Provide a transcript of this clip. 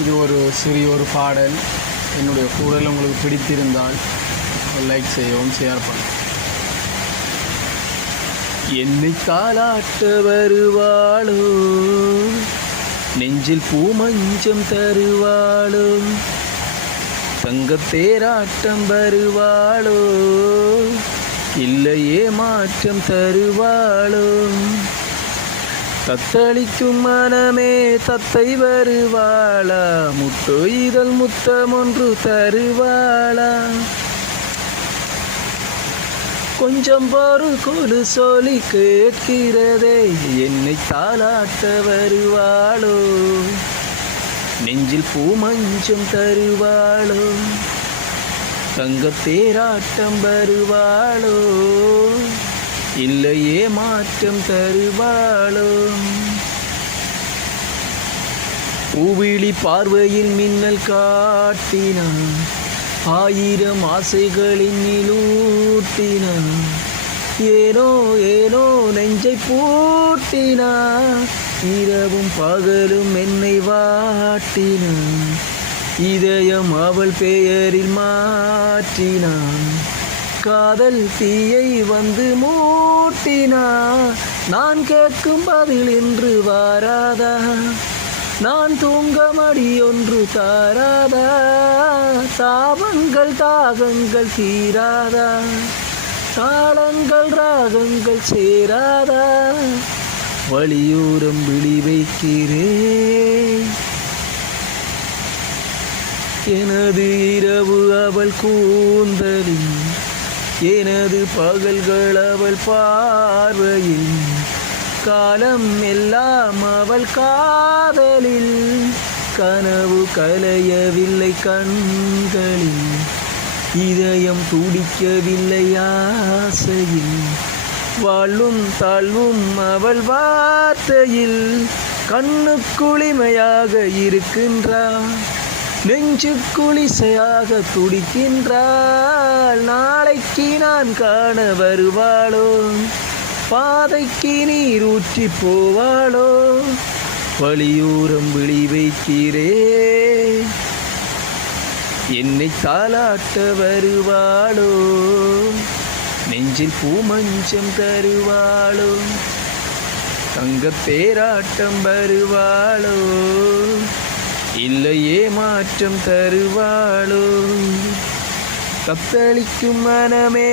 இது ஒரு சிறிய பாடல். என்னுடைய குரல் உங்களுக்கு பிடித்திருந்தால் லைக் செய்யவும், ஷேர் பண்ணுங்கள். என்னை தாலாட்ட வருவாளோ, நெஞ்சில் பூமஞ்சம் தருவாளோ, தங்கத்தேராட்டம் வருவாளோ, இல்லையே மாற்றம் தருவாளோ, தத்தளிக்கும் மனமே தத்தை வருவாளா, முத்தொய்தல் முத்தம் ஒன்று தருவாளா, கொஞ்சம் பொருள் கொடு சொல்லி கேட்கிறதே, என்னை தாலாட்ட வருவாளோ, நெஞ்சில் பூமஞ்சம் தருவாளோ, தங்கத்தேராட்டம் வருவாளோ, இல்லையே மாற்றம் தருவாளோ, பூவிழி பார்வையில் மின்னல் காட்டினான், ஆயிரம் ஆசைகளின் நிலூட்டினான், ஏனோ ஏனோ நெஞ்சை பூட்டினான், இரவும் பகலும் என்னை வாட்டினான், இதயம் அவள் பெயரில் மாற்றினான், காதல் தீயை வந்து மூட்டினான், நான் கேட்கும் பதில் என்று வாராதா, நான் தூங்க மடி ஒன்று தாராதா, தாபங்கள் தாகங்கள் தீராதா, தாளங்கள் ராகங்கள் சேராதா, வழியோரம் விழி வைக்கிறேன், எனது இரவு அவள் கூந்தலில், எனது பகல்கள் அவள் பார்வையில், காலம் எல்லாம் அவள் காதலில், கனவு கலையவில்லை கண்களில், இதயம் துடிக்கவில்லை ஆசையில், வாழும் தாழ்வும் அவள் வார்த்தையில், கண்ணு குளிமையாக இருக்கின்றாள், நெஞ்சு குளிசையாக துடிக்கின்றாள், நாளைக்கு நான் காண வருவாளோ, பாதைக்கு நீர் ஊற்றி போவாளோ, வழியோரம் விழி வைக்கிறே, என்னை தாலாட்ட வருவாளோ, நெஞ்சில் பூமஞ்சம் தருவாளோ, தங்கத்தேராட்டம் வருவாளோ, இல்லையே மாற்றம் தருவாளோ, தத்தளிக்கும் மனமே